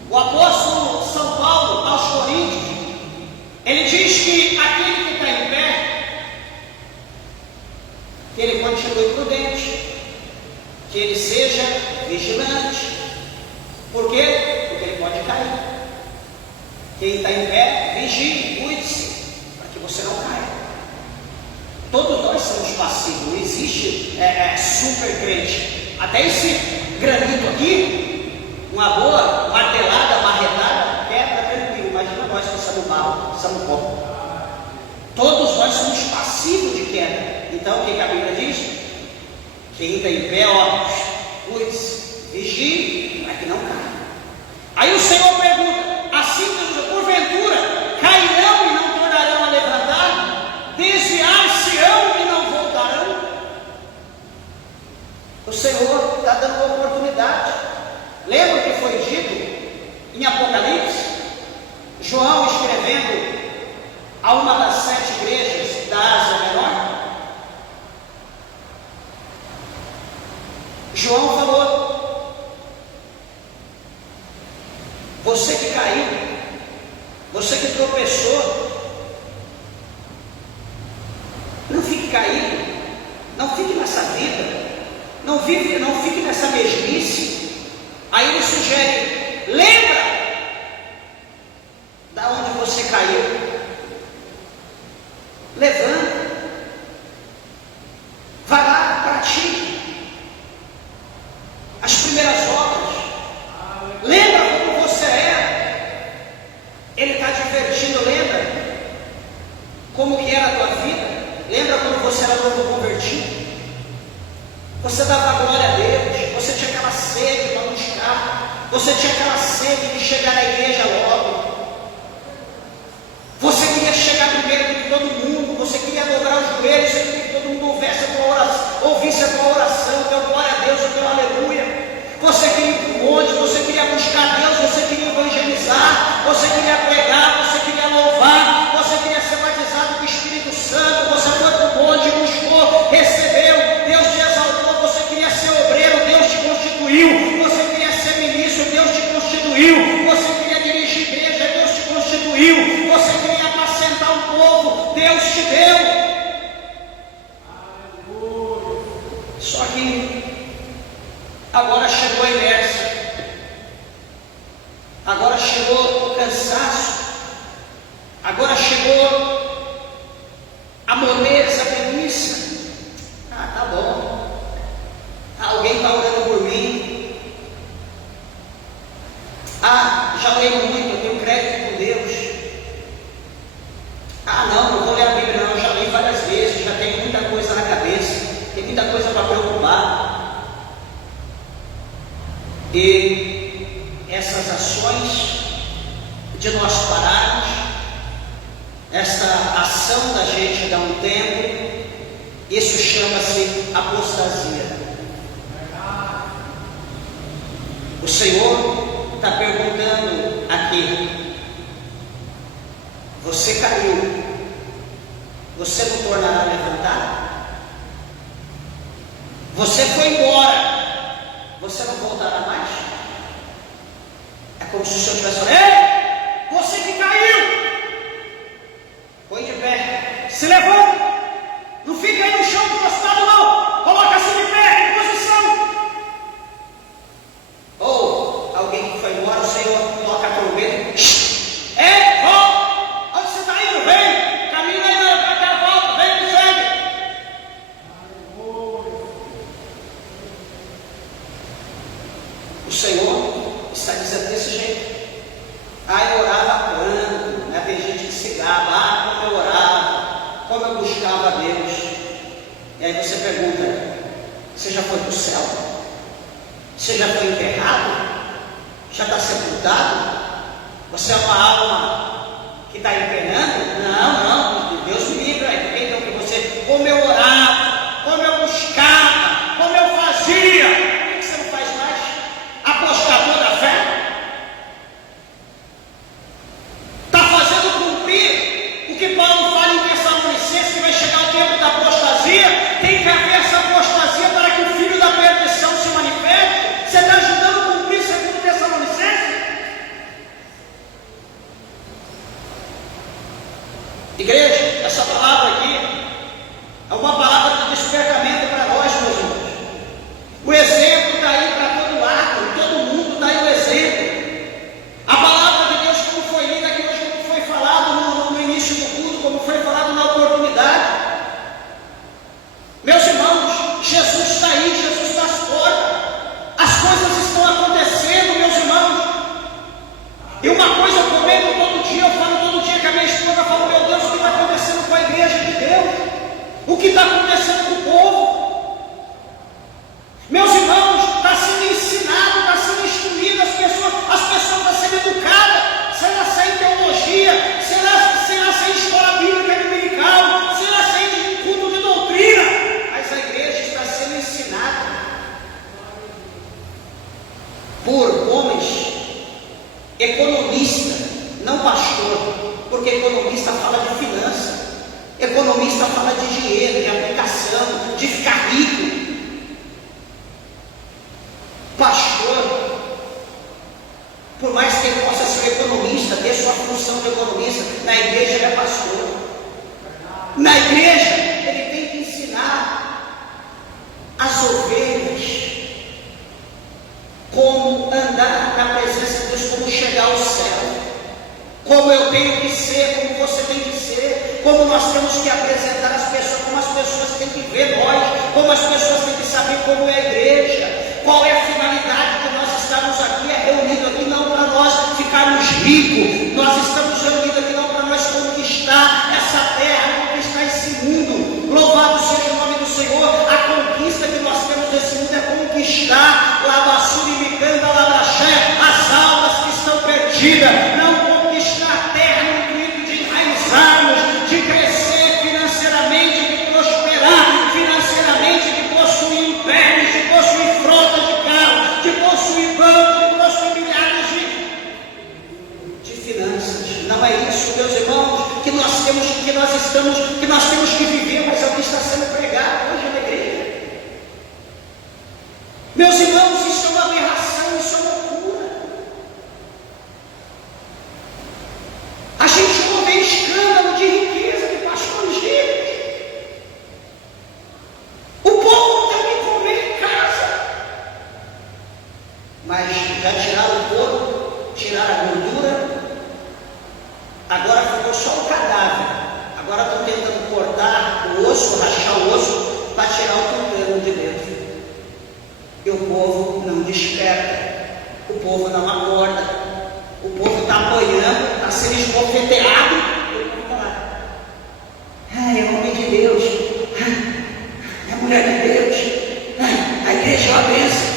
O apóstolo São Paulo, aos Coríntios, ele diz que aquele que está em pé, que ele continue prudente, que ele seja vigilante. Por quê? Porque ele pode cair. Quem está em pé, vigie, cuide-se, para que você não caia. Todos nós somos passivos, não existe super crente. Até esse granito aqui, uma boa martelada, marretada, quebra tranquilo. Imagina nós que somos barro, somos pó. Todos nós somos passivos de queda. Então o que a Bíblia diz? Quem está em pé, cuide-se, vigie, para que não caia. Aí o Senhor pergunta, assim porventura cairão e não tornarão a levantar? Desviar-se-ão e não voltarão? O Senhor está dando uma oportunidade. Lembra o que foi dito em Apocalipse? João escrevendo a uma das 7 igrejas da Ásia Menor. João falou: você que caiu, você que tropeçou, não fique caído, não fique nessa vida, não fique nessa mesmice. Aí ele sugere: lembra da onde você caiu, levanta, vai lá, pratique as primeiras obras, lembra como você era. Ele está divertindo, lembra como que era a tua vida, lembra como você era novo convertido. Você dava glória a Deus, você tinha aquela sede para buscar, você tinha aquela sede de chegar na igreja logo. Você queria chegar primeiro do que todo mundo, você queria dobrar os joelhos, você queria que todo mundo ouvisse a tua oração, o teu glória a Deus, o teu aleluia. Você queria ir para o monte, você queria buscar Deus, você queria evangelizar, você queria pregar, você queria louvar, você queria ser batizado com o Espírito Santo, você foi para o monte, buscou, recebeu, Deus te exaltou, você queria ser obreiro, Deus te constituiu, você queria ser ministro, Deus te constituiu, você queria dirigir igreja, Deus te constituiu, você queria apacentar um povo, Deus te deu. Só que agora chegou a inércia, agora chegou o cansaço, agora chegou a moleza, a preguiça. Tá bom, alguém está orando por mim. Já orei muito, eu tenho crédito com Deus. Não vou ler a Bíblia não, já li várias vezes, já tenho muita coisa na cabeça, tem muita coisa para preocupar. E essas ações de nós pararmos, essa ação da gente dar um tempo, isso chama-se apostasia. O Senhor está perguntando aqui: você caiu, você não tornará a levantar? Você foi embora, você não voltará mais? É como se o Senhor tivesse falando: ei, você que caiu, põe de pé, se levanta, não fica aí no chão prostrado não, coloca-se de pé, em posição. Ou alguém que foi embora, o Senhor toca a trombeta: ei, volta, onde você está indo? Vem, caminha aí para cá, volta, vem, me segue. O Senhor está dizendo desse jeito: eu orava quando, né? Tem gente que se gaba: como eu orava, como eu buscava a Deus. E aí você pergunta: você já foi para o céu? Você já foi enterrado? Já está sepultado? Você é uma alma que está empenando? Não, Deus me livre. Então que você, como eu orava, como eu buscava, como eu fazia, por que você não faz mais? Apostador da fé? Está fazendo cumprir o que Paulo fala em Tessalonicenses, que vai chegar o tempo da apostasia. Tem que haver essa apostasia para que o filho da perdição se manifeste. Você está ajudando a cumprir segundo Tessalonicenses? Igreja, essa palavra aqui é uma palavra de despertamento para nós, meus irmãos. O exemplo está aí para todo lado, todo mundo está aí o exemplo. A palavra de Deus, como foi lida aqui hoje, como foi falado no início do culto, como foi falado na oportunidade. Meus irmãos, Jesus está aí, Jesus está às portas. As coisas estão acontecendo, meus irmãos. E uma coisa eu comento todo dia, eu falo todo dia que a minha esposa fala: meu Deus, o que está acontecendo com a igreja de Deus? O que está acontecendo com o povo? Meus irmãos, está sendo ensinado, está sendo instruído, as pessoas estão sendo educadas, será sem teologia, será sem escola bíblica dominical, será sem culto de doutrina, mas a igreja está sendo ensinada por homens economistas, não pastor, porque economista fala de finança, economista fala de dinheiro, de aplicação, de ficar rico. Pastor, por mais que ele possa ser economista, ter sua função de economista, na igreja ele é pastor. Na igreja ele tem que ensinar as ovelhas como andar na presença de Deus, como chegar ao céu, como eu tenho que ser, como você tem que ser, como nós temos que apresentar as pessoas, como as pessoas têm que ver nós, como as pessoas têm que saber como é a igreja, qual é a finalidade de nós estarmos aqui, reunidos aqui não para nós ficarmos ricos, nós estamos reunidos aqui não para nós conquistar essa terra, conquistar esse mundo. Louvado medida, não conquistar a terra no intuito de enraizarmos, de crescer financeiramente, de prosperar financeiramente, de possuir impérios, de possuir frotas de carro, de possuir bancos, de possuir milhares de finanças. Não é isso, meus irmãos, que nós temos que viver, mas é o que está sendo pregado hoje na igreja. Meus irmãos, isso é uma aberração, isso é uma loucura. A gente não vê escândalo de riqueza de pastores ricos. O povo tem que comer em casa. Mas já tiraram o couro, tiraram a gordura, agora ficou só o cadáver. Agora estão tentando cortar o osso, rachar o osso, para tirar o tutano de dentro. E o povo não desperta, o povo não acorda, o povo está apanhando, está sendo esbofeteado, e o povo está lá. É homem de Deus, é mulher de Deus, a igreja é uma bênção.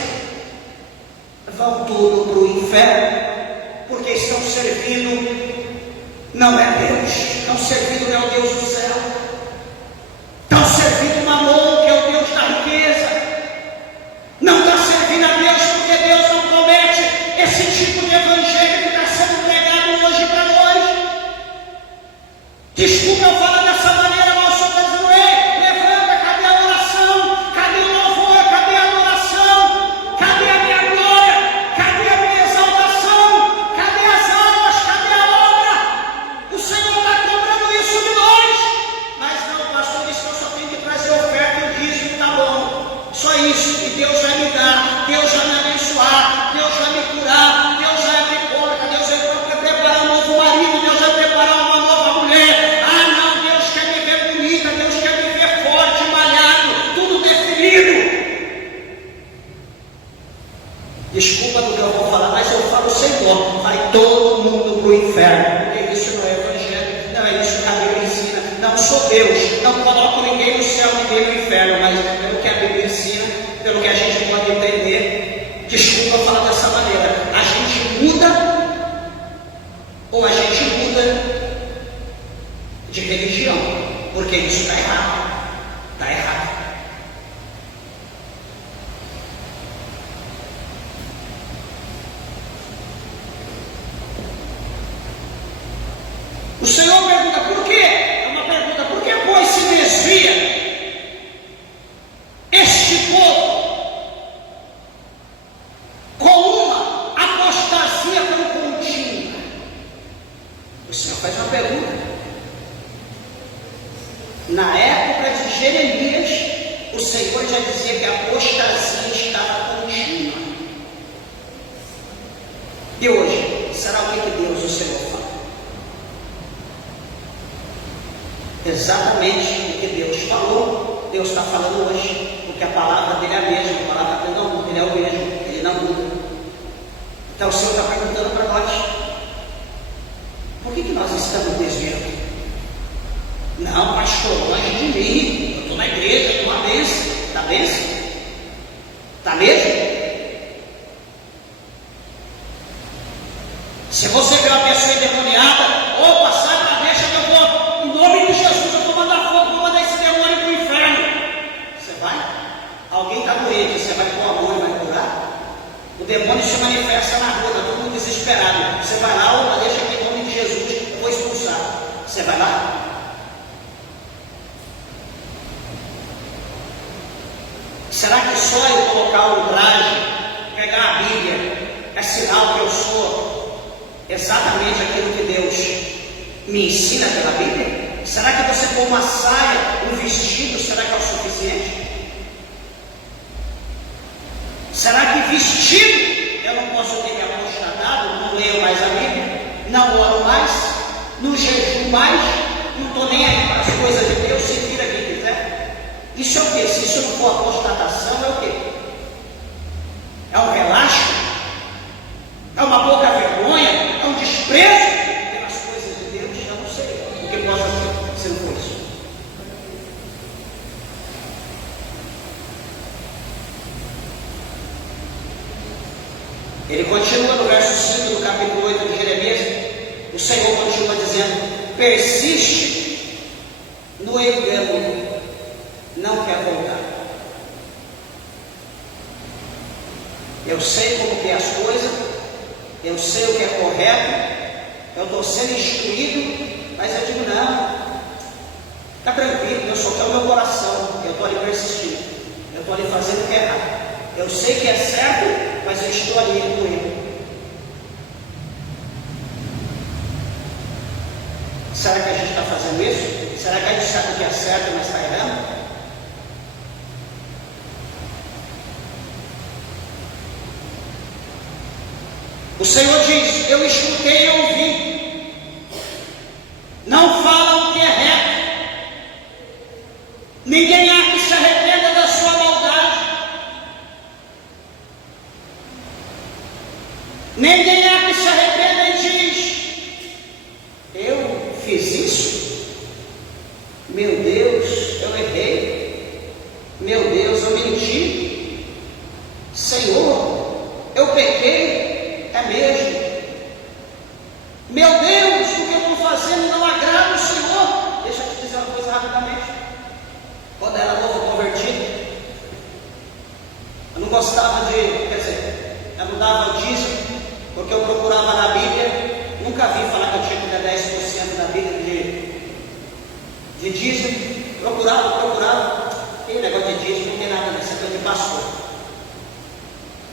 Vão tudo para o inferno, porque estão servindo, não é Deus, estão servindo não é o Deus do céu, estão servindo Mamon, que é o Deus da riqueza. Não está servindo a Deus, porque Deus não promete esse tipo de evangelho que está sendo pregado hoje para nós. Desculpa eu falar dessa maneira, mas o Senhor está dizendo: ei, levanta, cadê a oração? Cadê o louvor? Cadê a adoração? Cadê a minha glória? Cadê a minha exaltação? Cadê as almas? Cadê a obra? O Senhor está cobrando isso de nós. Mas não, pastor, isso eu só tenho que trazer oferta e o dízimo, tá bom. Só isso, e Deus vai me dar, Deus vai me abençoar, Deus vai me curar, Deus vai abrir porta, Deus vai preparar um novo marido, Deus vai preparar uma nova mulher. Ah não, Deus quer me ver bonita, Deus quer me ver forte, malhado, tudo definido. Desculpa do que eu vou falar, mas eu falo sem dó. Vai todo mundo para o inferno, porque isso não é evangelho, não é isso que a Bíblia ensina. Não sou Deus, não coloco ninguém no céu, ninguém no inferno, mas pelo que a Bíblia ensina, pelo que a gente pode entender, desculpa falar dessa maneira, a gente muda, ou a gente muda de religião, porque isso está errado, está errado. O Senhor pergunta por quê? É uma pergunta: por que pois se desvia este povo com uma apostasia tão contínua? O Senhor faz uma pergunta. Na época de Jeremias, o Senhor já dizia que a apostasia estava contínua. E hoje, será o que Deus, o Senhor, fala? Exatamente o que Deus falou, Deus está falando hoje, porque a palavra dele é a mesma, a palavra dele não muda, ele é o mesmo, ele não muda. Então o Senhor está perguntando para nós: por que nós estamos desviando? Não, pastor, longe de mim, eu estou na igreja, estou na bênção. Está bênção? Está mesmo? Se você vê uma pessoa endemoniada, opa, sai para deixa que eu vou, em nome de Jesus, eu vou mandar fogo, vou mandar esse demônio para o inferno. Você vai? Alguém está doente, você vai pôr a mão e vai curar? O demônio se manifesta na rua, está todo mundo desesperado. Você vai lá, opa, deixa que em nome de Jesus, eu vou expulsar. Você vai lá? Será que só eu colocar um traje, pegar a Bíblia, é sinal que eu sou exatamente aquilo que Deus me ensina pela Bíblia? Será que você pôr uma saia, um vestido, será que é o suficiente? Será que vestido eu não posso ter me apostatado, não leio mais a Bíblia, não oro mais, não jejuo mais, não estou nem aí para as coisas de Deus, se vira quem quiser? Isso é o quê? Se isso não for apostatação, é o quê? É um relaxo? É uma pouca vergonha? É um desprezo pelas coisas de Deus? Eu não sei o que possa ser, se não for isso. Ele continua no verso 5 do capítulo 8 de Jeremias. O Senhor continua dizendo: persiste no engano, não quer voltar. Eu sei como que é as coisas, eu sei o que é correto, eu estou sendo instruído, mas eu digo: não, está tranquilo, Deus só quer o meu coração, eu estou ali persistindo, eu estou ali fazendo o que é errado. Eu sei que é certo, mas eu estou ali com ele. Será que a gente está fazendo isso? Será que a gente sabe o que é certo, mas está errando? O Senhor diz: eu escutei e ouvi. Não falam o que é reto. Ninguém há que se arrependa da sua maldade. Ninguém há que se arrependa e diz: eu fiz isso? Meu Deus, eu errei. Meu Deus, eu menti. Senhor, eu pequei. É mesmo. Meu Deus, o que eu estou fazendo não agrada o Senhor. Deixa eu te dizer uma coisa rapidamente. Quando eu era novo convertido, eu não gostava de, quer dizer, eu não dava dízimo, porque eu procurava na Bíblia. Nunca vi falar que eu tinha que dar 10% da Bíblia de dízimo. Procurava. E o negócio de dízimo não tem nada nessa coisa de pastor.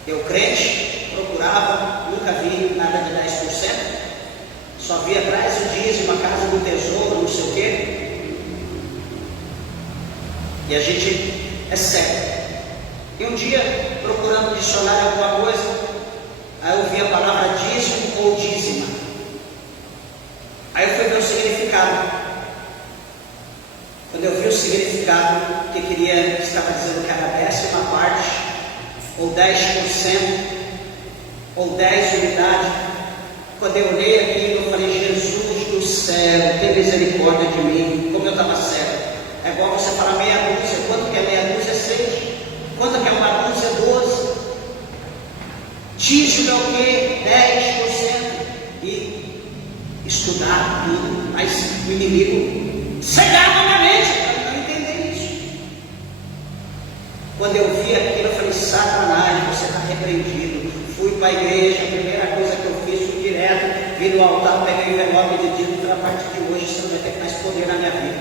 Eu crente, procurava, nunca vi nada de 10%. Só via atrás o dízimo, a casa do tesouro, não sei o quê. E a gente é cego. E um dia, procurando no dicionário alguma coisa, aí eu vi a palavra dízimo ou dízima. Aí eu fui ver o significado. Quando eu vi o significado, que estava dizendo que era 10ª parte, ou 10%, ou 10 unidades. Quando eu olhei aquilo, eu falei: Jesus do céu, tem misericórdia de mim, como eu estava cego. É igual você falar meia dúzia. Quanto que é meia dúzia? 6. Quanto que é uma dúzia? 12. Dízimo é o quê? 10%. E estudar tudo, mas o inimigo cegava na mente para não entender isso. Quando eu vi aquilo, eu falei: Satanás, você está repreendido. Fui para a igreja, a primeira coisa que eu fiz foi direto, vi no altar, peguei o envelope de dízimo. A partir de hoje você não vai ter mais poder na minha vida.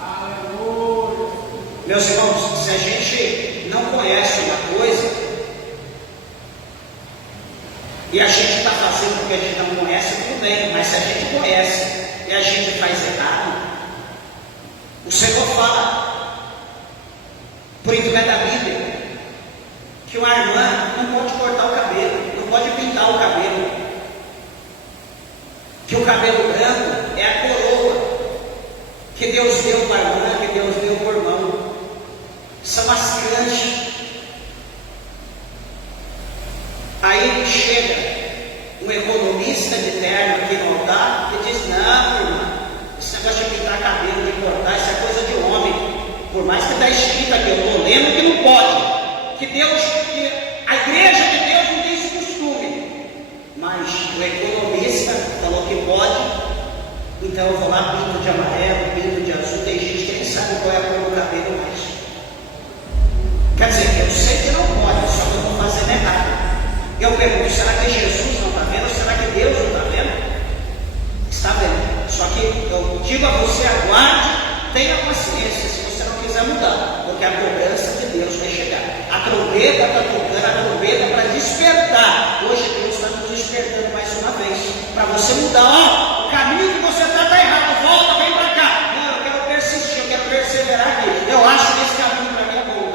Aleluia. Meus irmãos, se a gente não conhece uma coisa e a gente está fazendo porque a gente não conhece, tudo bem. Mas se a gente conhece e a gente faz errado, o Senhor fala, por intermédio da Bíblia, que uma irmã não pode cortar o cabelo, não pode pintar o cabelo, que o cabelo branco é a coroa que Deus deu para a irmã, que Deus deu para o irmão. São as canjas. Aí chega um economista de terno aqui no altar e diz: não, irmã, esse negócio de pintar cabelo, de cortar, isso é coisa de homem. Por mais que está escrito aqui, eu estou lendo que não pode. Que a igreja de Deus não tem esse costume, mas o economista falou que pode, então eu vou lá, pinto de amarelo, pinto de azul. Tem gente que nem sabe qual é a cor do cabelo mais. Quer dizer, eu sei que não pode, só que eu estou fazendo errado. Eu pergunto: será que Jesus não está vendo? Ou será que Deus não está vendo? Está vendo. Só que eu digo a você: aguarde, tenha paciência, se você não quiser mudar, porque a cobrança de Deus vai chegar. A trombeta está tocando, a trombeta para despertar. Hoje Deus está nos despertando mais uma vez, para você mudar. Ó, o caminho que você está errado, volta, vem para cá. Não, eu quero persistir, eu quero perseverar aqui. Eu acho que esse caminho para mim é bom.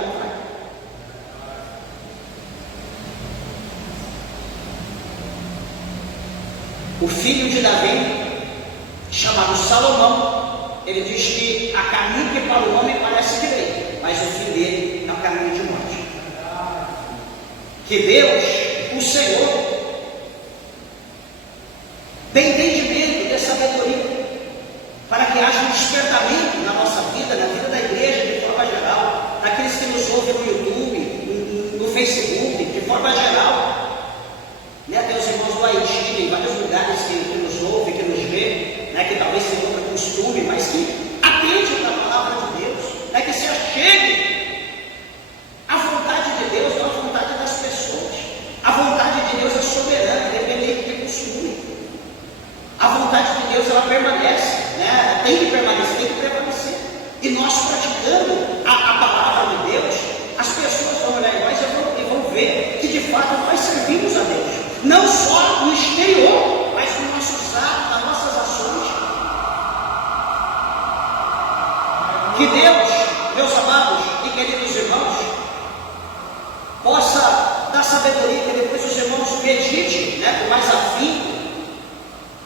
O filho de Davi, chamado Salomão, ele diz que a caminho que para o homem parece direito, mas o fim dele é um caminho de morte. Que Deus, o Senhor, dê entendimento, dê sabedoria, para que haja um despertamento na nossa vida, na vida da igreja de forma geral, daqueles que nos ouvem no YouTube, no Facebook, de forma geral. queridos irmãos, possa dar sabedoria, que depois os irmãos meditem, né, com mais afinco,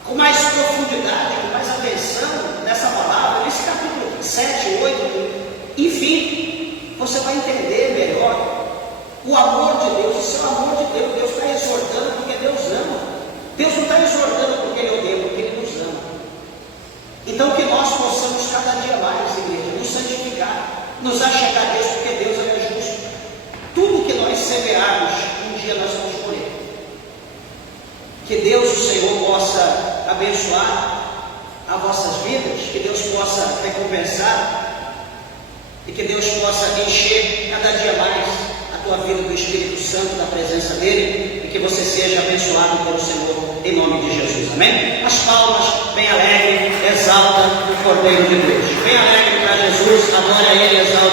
com mais profundidade, com mais atenção nessa palavra, nesse capítulo 7, 8, enfim, você vai entender melhor o amor de Deus, o seu amor de Deus. Deus está exortando porque Deus ama. Deus não está exortando porque Ele odeia, porque Ele nos ama. Então que nós possamos cada dia mais, igreja, nos santificar, nos achegar a Deus, porque Deus é justo. Tudo que nós semearmos, um dia nós vamos colher. Que Deus, o Senhor, possa abençoar as vossas vidas, que Deus possa recompensar e que Deus possa encher cada dia mais a tua vida do Espírito Santo, da presença dEle, e que você seja abençoado pelo Senhor, em nome de Jesus, amém? As palmas, bem alegre, exalta o Cordeiro de Deus, bem alegre para Jesus, adora Ele, exalta